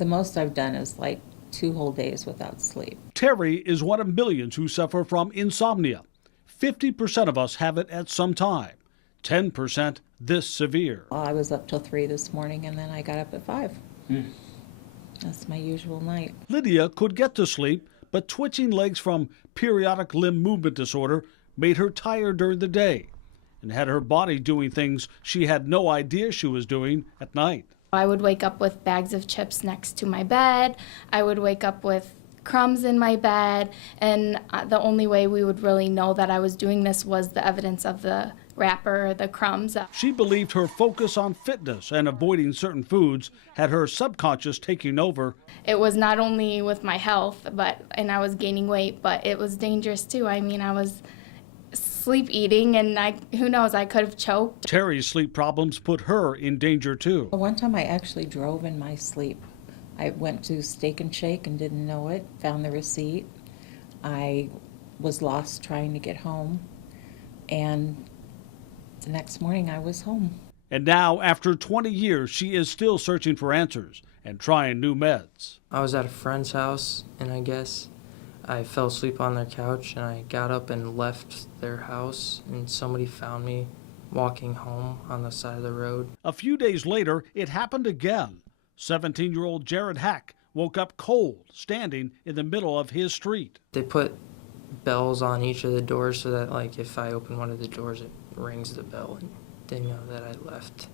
The most I've done is like 2 whole days without sleep. Terry is one of millions who suffer from insomnia. 50% of us have it at some time, 10% this severe. Well, I was up till 3 this morning and then I got up at 5. That's my usual night. Lydia could get to sleep, but twitching legs from periodic limb movement disorder made her tired during the day and had her body doing things she had no idea she was doing at night. I would wake up with bags of chips next to my bed. I would wake up with crumbs in my bed, and the only way we would really know that I was doing this was the evidence of the wrapper, the crumbs. She believed her focus on fitness and avoiding certain foods had her subconscious taking over. It was not only with my health, and I was gaining weight, but it was dangerous too. I mean, I was sleep eating, and who knows, I could have choked. Terry's sleep problems put her in danger too. One time I actually drove in my sleep. I went to Steak and Shake and didn't know it, found the receipt. I was lost trying to get home, and the next morning I was home. And now, after 20 years, she is still searching for answers and trying new meds. I was at a friend's house, and I guess I fell asleep on their couch, and I got up and left their house, and somebody found me walking home on the side of the road. A few days later, it happened again. 17-year-old Jared Hack woke up cold, standing in the middle of his street. They put bells on each of the doors so that, like, if I open one of the doors, it rings the bell, and they know that I left,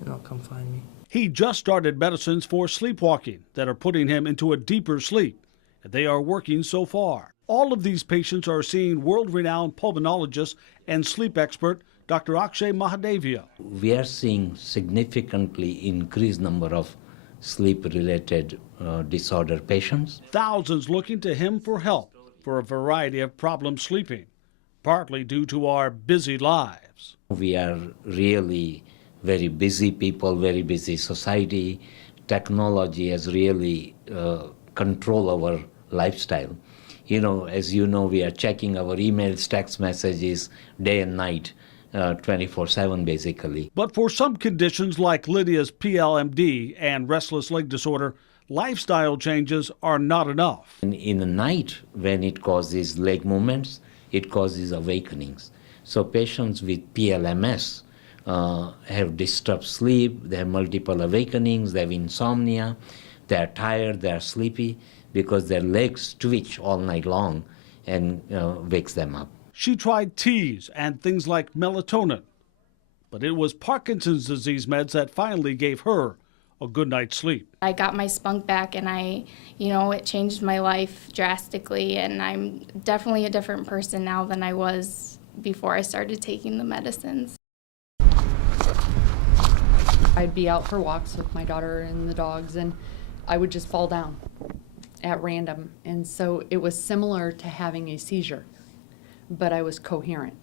and they'll come find me. He just started medicines for sleepwalking that are putting him into a deeper sleep, and they are working so far. All of these patients are seeing world-renowned pulmonologist and sleep expert Dr. Akshay Mahadevia. We are seeing significantly increased number of sleep-related disorder patients. Thousands looking to him for help for a variety of problems sleeping, partly due to our busy lives. We are really very busy people, very busy society. Technology has really controlled our lifestyle. You know, as you know, we are checking our emails, text messages day and night, 24/7 basically. But for some conditions like Lydia's PLMD and restless leg disorder, lifestyle changes are not enough. In the night, when it causes leg movements, it causes awakenings. So patients with PLMS have disturbed sleep, they have multiple awakenings, they have insomnia, they are tired, they are sleepy because their legs twitch all night long and wakes them up. She tried teas and things like melatonin, but it was Parkinson's disease meds that finally gave her a good night's sleep. I got my spunk back, and it changed my life drastically, and I'm definitely a different person now than I was before I started taking the medicines. I'd be out for walks with my daughter and the dogs, and I would just fall down at random. And so it was similar to having a seizure, but I was coherent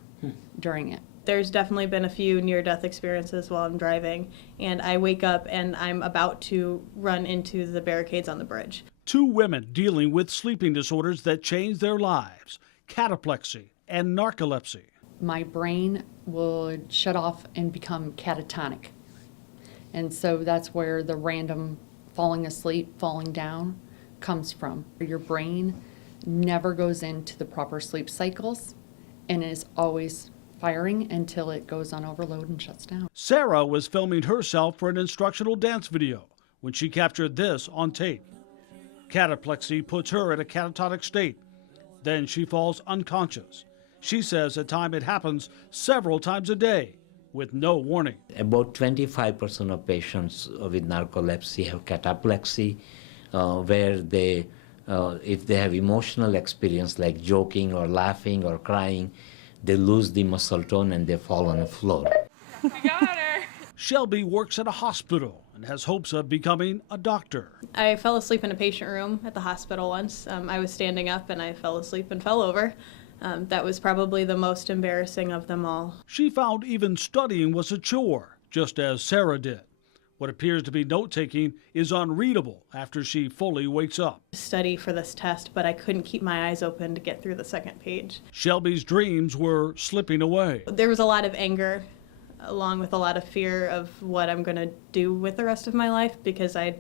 during it. There's definitely been a few near-death experiences while I'm driving, and I wake up and I'm about to run into the barricades on the bridge. 2 women dealing with sleeping disorders that change their lives, cataplexy and narcolepsy. My brain would shut off and become catatonic. And so that's where the random falling asleep, falling down comes from. Your brain never goes into the proper sleep cycles and is always firing until it goes on overload and shuts down. Sarah was filming herself for an instructional dance video when she captured this on tape. Cataplexy puts her in a catatonic state. Then she falls unconscious. She says at times it happens several times a day with no warning. About 25% of patients with narcolepsy have cataplexy, where they, if they have emotional experience like joking or laughing or crying, they lose the muscle tone and they fall on the floor. We got her! Shelby works at a hospital and has hopes of becoming a doctor. I fell asleep in a patient room at the hospital once. I was standing up and I fell asleep and fell over. That was probably the most embarrassing of them all. She found even studying was a chore, just as Sarah did. What appears to be note-taking is unreadable after she fully wakes up. Study for this test, but I couldn't keep my eyes open to get through the second page. Shelby's dreams were slipping away. There was a lot of anger, along with a lot of fear of what I'm going to do with the rest of my life, because I'd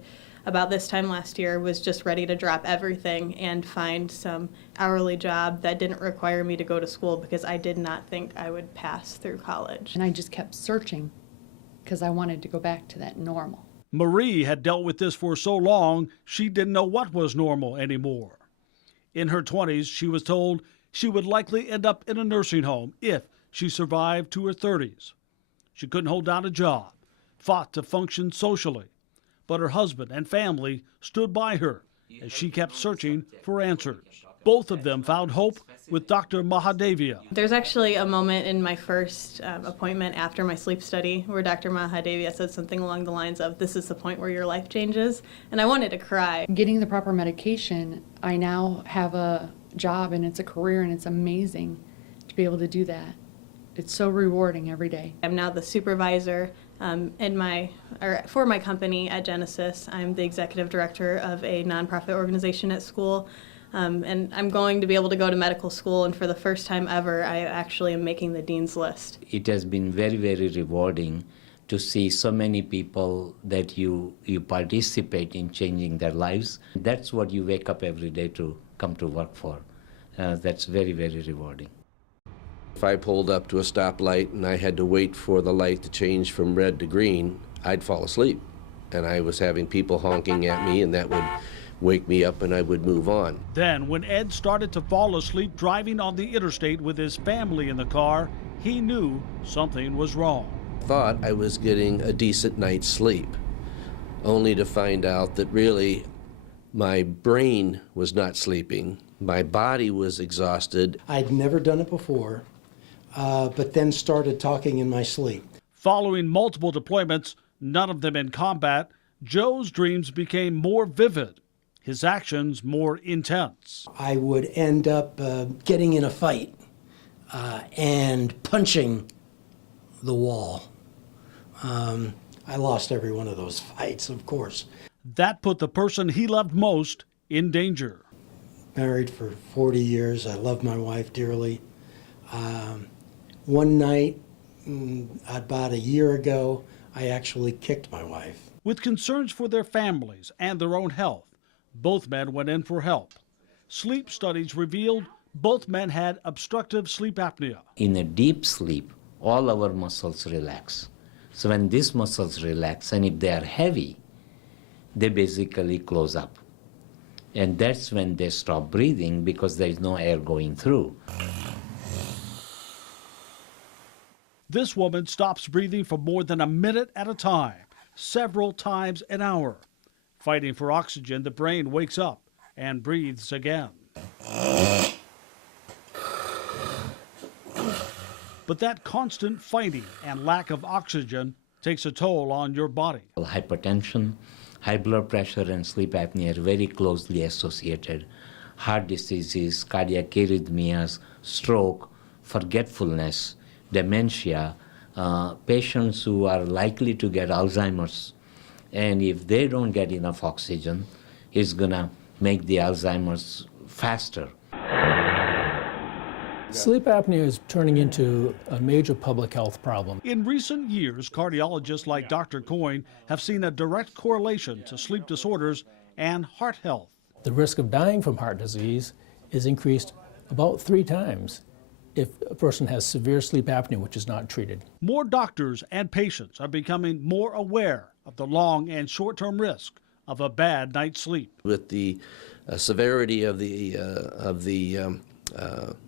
about this time last year was just ready to drop everything and find some hourly job that didn't require me to go to school because I did not think I would pass through college. And I just kept searching because I wanted to go back to that normal. Marie had dealt with this for so long, she didn't know what was normal anymore. In her 20s, she was told she would likely end up in a nursing home if she survived to her 30s. She couldn't hold down a job, fought to function socially, but her husband and family stood by her as she kept searching for answers. Both of them found hope with Dr. Metivier. There's actually a moment in my first appointment after my sleep study where Dr. Metivier said something along the lines of, "This is the point where your life changes," and I wanted to cry. Getting the proper medication, I now have a job and it's a career and it's amazing to be able to do that. It's so rewarding every day. I'm now the supervisor for my company at Genesis. I'm the executive director of a nonprofit organization at school. And I'm going to be able to go to medical school, and for the first time ever, I actually am making the dean's list. It has been very, very rewarding to see so many people that you participate in changing their lives. That's what you wake up every day to come to work for. That's very, very rewarding. If I pulled up to a stoplight and I had to wait for the light to change from red to green, I'd fall asleep. And I was having people honking at me, and that would wake me up and I would move on. Then, when Ed started to fall asleep driving on the interstate with his family in the car, he knew something was wrong. Thought I was getting a decent night's sleep, only to find out that really my brain was not sleeping. My body was exhausted. I'd never done it before, but then started talking in my sleep. Following multiple deployments, none of them in combat, Joe's dreams became more vivid, his actions more intense. I would end up getting in a fight and punching the wall. I lost every one of those fights, of course. That put the person he loved most in danger. Married for 40 years. I love my wife dearly. One night, about a year ago, I actually kicked my wife. With concerns for their families and their own health, both men went in for help. Sleep studies revealed both men had obstructive sleep apnea. In a deep sleep, all our muscles relax. So when these muscles relax, and if they are heavy, they basically close up. And that's when they stop breathing because there is no air going through. This woman stops breathing for more than a minute at a time, several times an hour. Fighting for oxygen, the brain wakes up and breathes again. But that constant fighting and lack of oxygen takes a toll on your body. Hypertension, high blood pressure, and sleep apnea are very closely associated. Heart diseases, cardiac arrhythmias, stroke, forgetfulness, dementia, patients who are likely to get Alzheimer's. And if they don't get enough oxygen, it's going to make the Alzheimer's faster. Sleep apnea is turning into a major public health problem. In recent years, cardiologists like Dr. Coyne have seen a direct correlation to sleep disorders and heart health. The risk of dying from heart disease is increased about 3 times if a person has severe sleep apnea which is not treated. More doctors and patients are becoming more aware of the long and short-term risk of a bad night's sleep. With the severity of the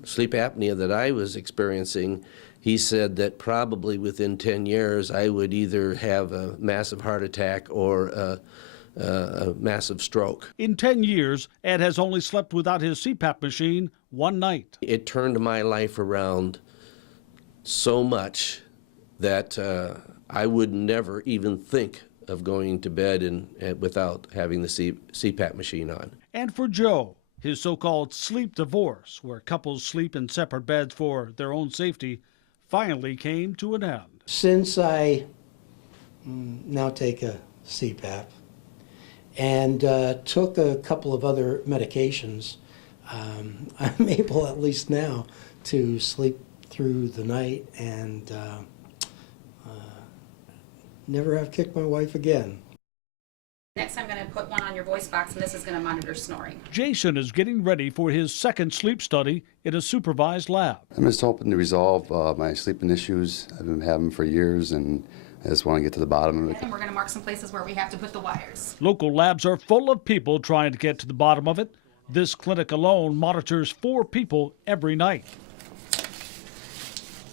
sleep apnea that I was experiencing, he said that probably within 10 years I would either have a massive heart attack or a massive stroke. In 10 years, Ed has only slept without his CPAP machine one night. It turned my life around so much that I would never even think of going to bed without having the CPAP machine on. And for Joe, his so-called sleep divorce, where couples sleep in separate beds for their own safety, finally came to an end. Since I now take a CPAP and took a couple of other medications, I'm able at least now to sleep through the night and never have kicked my wife again. Next, I'm going to to put one on your voice box, and this is going to monitor snoring. Jason is getting ready for his second sleep study in a supervised lab. I'm just hoping to resolve my sleeping issues I've been having for years, and I just want to get to the bottom of it. And we're going to mark some places where we have to put the wires. Local labs are full of people trying to get to the bottom of it. This clinic alone monitors 4 people every night.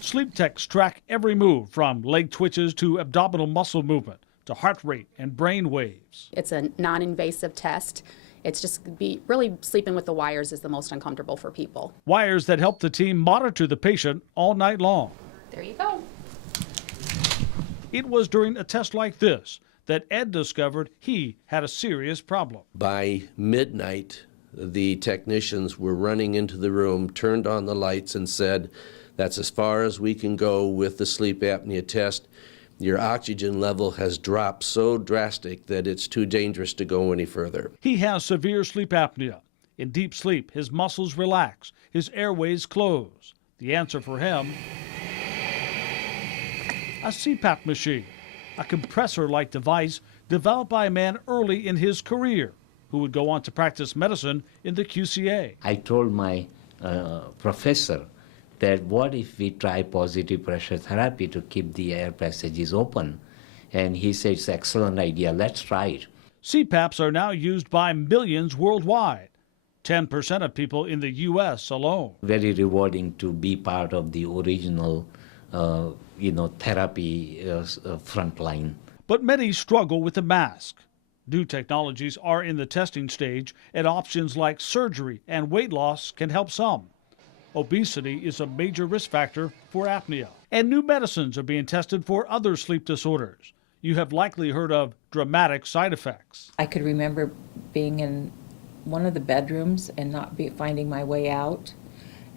Sleep techs track every move from leg twitches to abdominal muscle movement to heart rate and brain waves. It's a non-invasive test. It's just really sleeping with the wires is the most uncomfortable for people. Wires that help the team monitor the patient all night long. There you go. It was during a test like this that Ed discovered he had a serious problem. By midnight, the technicians were running into the room, turned on the lights, and said, "That's as far as we can go with the sleep apnea test. Your oxygen level has dropped so drastic that it's too dangerous to go any further." He has severe sleep apnea. In deep sleep, his muscles relax, his airways close. The answer for him, a CPAP machine, a compressor-like device developed by a man early in his career who would go on to practice medicine in the QCA. I told my professor that what if we try positive pressure therapy to keep the air passages open? And he said, it's an excellent idea, let's try it. CPAPs are now used by millions worldwide, 10% of people in the U.S. alone. Very rewarding to be part of the original, therapy frontline. But many struggle with the mask. New technologies are in the testing stage, and options like surgery and weight loss can help some. Obesity is a major risk factor for apnea, and new medicines are being tested for other sleep disorders. You have likely heard of dramatic side effects. I could remember being in one of the bedrooms and not finding my way out,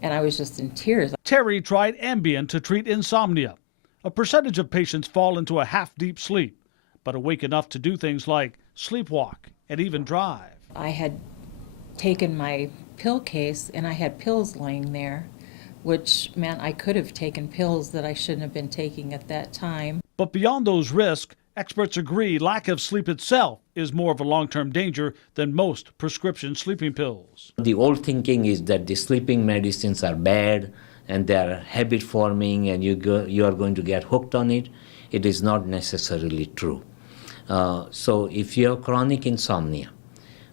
and I was just in tears. Terry tried Ambien to treat insomnia. A percentage of patients fall into a half-deep sleep, but awake enough to do things like sleepwalk and even drive. I had taken my pill case and I had pills laying there, which meant I could have taken pills that I shouldn't have been taking at that time. But beyond those risks, experts agree lack of sleep itself is more of a long-term danger than most prescription sleeping pills. The old thinking is that the sleeping medicines are bad and they are habit forming and you are going to get hooked on it. It is not necessarily true. So if you have chronic insomnia,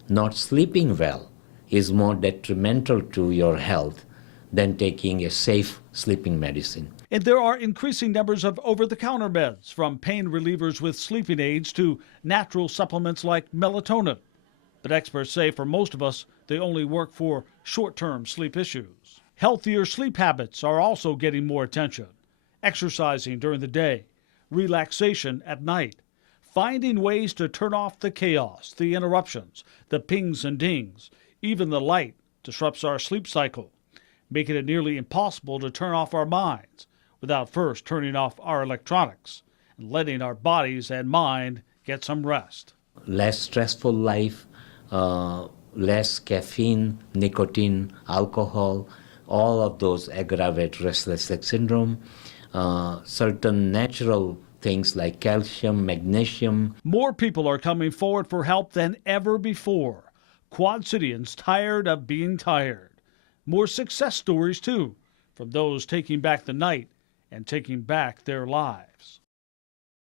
not sleeping well is more detrimental to your health than taking a safe sleeping medicine. And there are increasing numbers of over-the-counter meds, from pain relievers with sleeping aids to natural supplements like melatonin. But experts say for most of us, they only work for short-term sleep issues. Healthier sleep habits are also getting more attention. Exercising during the day, relaxation at night, finding ways to turn off the chaos, the interruptions, the pings and dings. Even the light disrupts our sleep cycle, making it nearly impossible to turn off our minds without first turning off our electronics and letting our bodies and mind get some rest. Less stressful life, less caffeine, nicotine, alcohol, all of those aggravate restless leg syndrome. Certain natural things like calcium, magnesium. More people are coming forward for help than ever before. Quad Cityans tired of being tired. More success stories, too, from those taking back the night and taking back their lives.